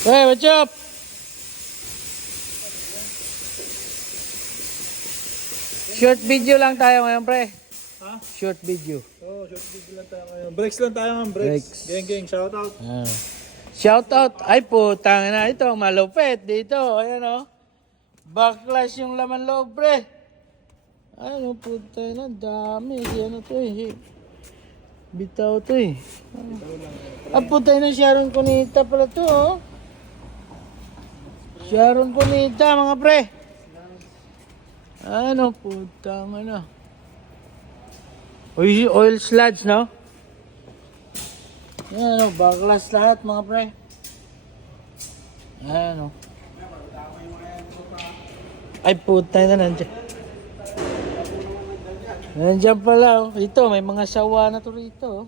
Hey, what's up? Short video lang tayo ngayon, pre. Ha? Short video. Oo, short video lang tayo ngayon. Breaks lang tayo ngayon, breaks. Geng, shout out. Shout out. Ay, putang na ito. Malupit dito. Ayan, oh. Backlash yung laman loob, pre. Ano, putang na. Dami. Ano to, eh. Bitaw to, eh. Ah, putang na. Sharon Cunita pala to, oh. Sharon Cunita, mga pre. Ano, putang ano. Oil sludge, no? Ano, backlash lahat, mga pre. Ano. Ay, putang na, nandiyan. Nandiyan pala, oh. Ito, may mga sawa na to rito, oh.